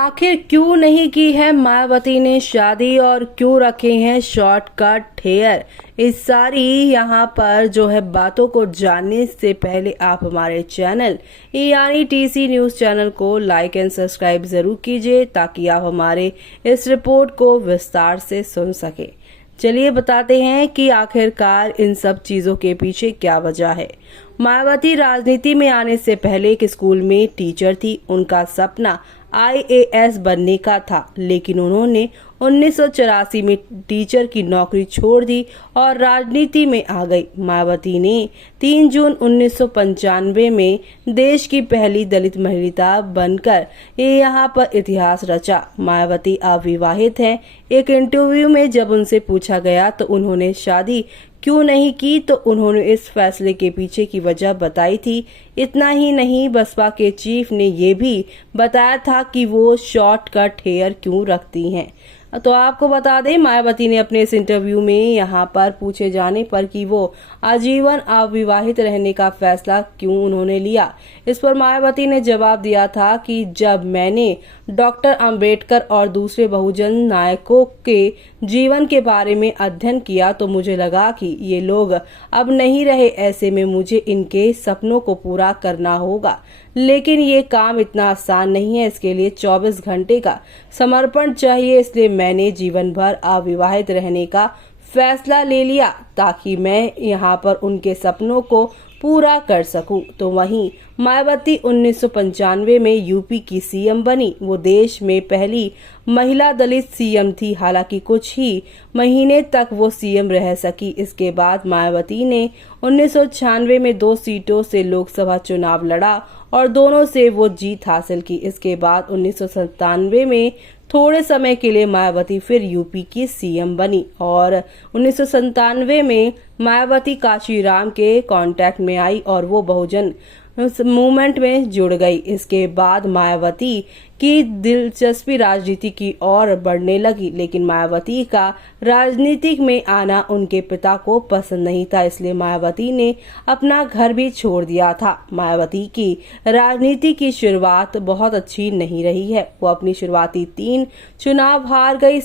आखिर क्यों नहीं की है मायावती ने शादी और क्यों रखे हैं शॉर्टकट हेयर। इस सारी यहाँ पर जो है बातों को जानने से पहले आप हमारे चैनल यानी टीसी न्यूज़ चैनल को लाइक एंड सब्सक्राइब जरूर कीजिए ताकि आप हमारे इस रिपोर्ट को विस्तार से सुन सके। चलिए बताते हैं कि आखिरकार इन सब चीजों के पीछे क्या वजह है। मायावती राजनीति में आने से पहले एक स्कूल में टीचर थी। उनका सपना आईएएस बनने का था, लेकिन उन्होंने 1984 में टीचर की नौकरी छोड़ दी और राजनीति में आ गई। मायावती ने 3 जून 1995 में देश की पहली दलित महिला बनकर यहाँ पर इतिहास रचा। मायावती अविवाहित हैं। एक इंटरव्यू में जब उनसे पूछा गया तो उन्होंने शादी क्यों नहीं की तो उन्होंने इस फैसले के पीछे की वजह बताई थी। इतना ही नहीं, बसपा के चीफ ने ये भी बताया था कि वो शॉर्टकट हेयर क्यों रखती हैं। तो आपको बता दें, मायावती ने अपने इस इंटरव्यू में यहाँ पर पूछे जाने पर कि वो आजीवन अविवाहित रहने का फैसला क्यों उन्होंने लिया, इस पर मायावती ने जवाब दिया था कि जब मैंने डॉक्टर अंबेडकर और दूसरे बहुजन नायकों के जीवन के बारे में अध्ययन किया तो मुझे लगा कि ये लोग अब नहीं रहे, ऐसे में मुझे इनके सपनों को पूरा करना होगा। लेकिन ये काम इतना आसान नहीं है, इसके लिए 24 घंटे का समर्पण चाहिए। इसलिए मैंने जीवन भर अविवाहित रहने का फैसला ले लिया ताकि मैं यहाँ पर उनके सपनों को पूरा कर सकूं। तो वहीं मायावती 1995 में यूपी की सीएम बनी। वो देश में पहली महिला दलित सीएम थी। हालांकि कुछ ही महीने तक वो सीएम रह सकी। इसके बाद मायावती ने 1996 में 2 सीटों से लोकसभा चुनाव लड़ा और दोनों से वो जीत हासिल की। इसके बाद 1997 में थोड़े समय के लिए मायावती फिर यूपी की सीएम बनी और 1997 में मायावती काशीराम के कांटेक्ट में आई और वो बहुजन मूवमेंट में जुड़ गई। इसके बाद मायावती की दिलचस्पी राजनीति की ओर बढ़ने लगी, लेकिन मायावती का राजनीति में आना उनके पिता को पसंद नहीं था, इसलिए मायावती ने अपना घर भी छोड़ दिया था। मायावती की राजनीति की शुरुआत बहुत अच्छी नहीं रही है। वो अपनी शुरुआती 3 चुनाव हार गई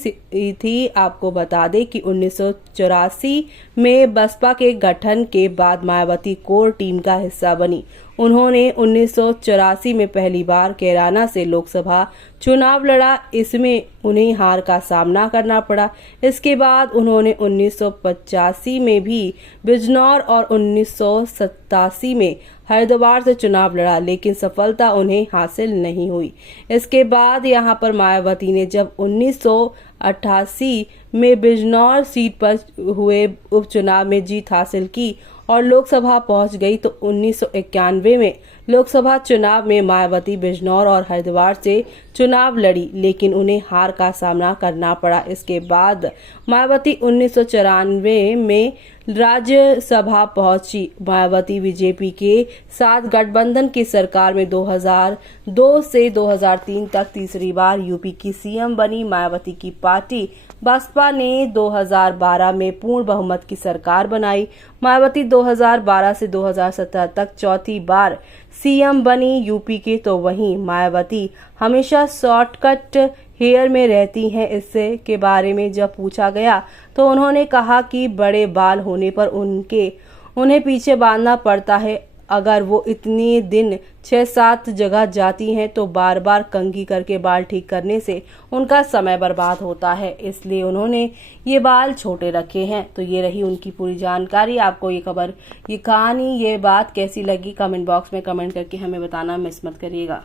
थी। आपको बता दें कि 1984 में बसपा के गठन के बाद मायावती कोर टीम का हिस्सा बनी। उन्होंने 1984 में पहली बार कैराना से लोकसभा चुनाव लड़ा। इसमें उन्हें हार का सामना करना पड़ा। इसके बाद उन्होंने 1985 में भी बिजनौर और 1987 में हरिद्वार से चुनाव लड़ा, लेकिन सफलता उन्हें हासिल नहीं हुई। इसके बाद यहाँ पर मायावती ने जब 1988 में बिजनौर सीट पर हुए उपचुनाव में जीत हासिल की और लोकसभा पहुंच गई तो 1991 में लोकसभा चुनाव में मायावती बिजनौर और हरिद्वार से चुनाव लड़ी, लेकिन उन्हें हार का सामना करना पड़ा। इसके बाद मायावती 1994 में राज्यसभा पहुंची। मायावती बीजेपी के साथ गठबंधन की सरकार में 2002 से 2003 तक तीसरी बार यूपी की सीएम बनी। मायावती की पार्टी बसपा ने 2012 में पूर्ण बहुमत की सरकार बनाई। मायावती 2012 से 2017 तक चौथी बार सीएम बनी यूपी के। तो वहीं मायावती हमेशा शॉर्टकट हेयर में रहती हैं। इससे के बारे में जब पूछा गया तो उन्होंने कहा कि बड़े बाल होने पर उन्हें पीछे बांधना पड़ता है। अगर वो इतने दिन 6-7 जगह जाती हैं तो बार बार कंघी करके बाल ठीक करने से उनका समय बर्बाद होता है, इसलिए उन्होंने ये बाल छोटे रखे हैं। तो ये रही उनकी पूरी जानकारी। आपको ये खबर, ये कहानी, ये बात कैसी लगी, कमेंट बॉक्स में कमेंट करके हमें बताना मिस मत करिएगा।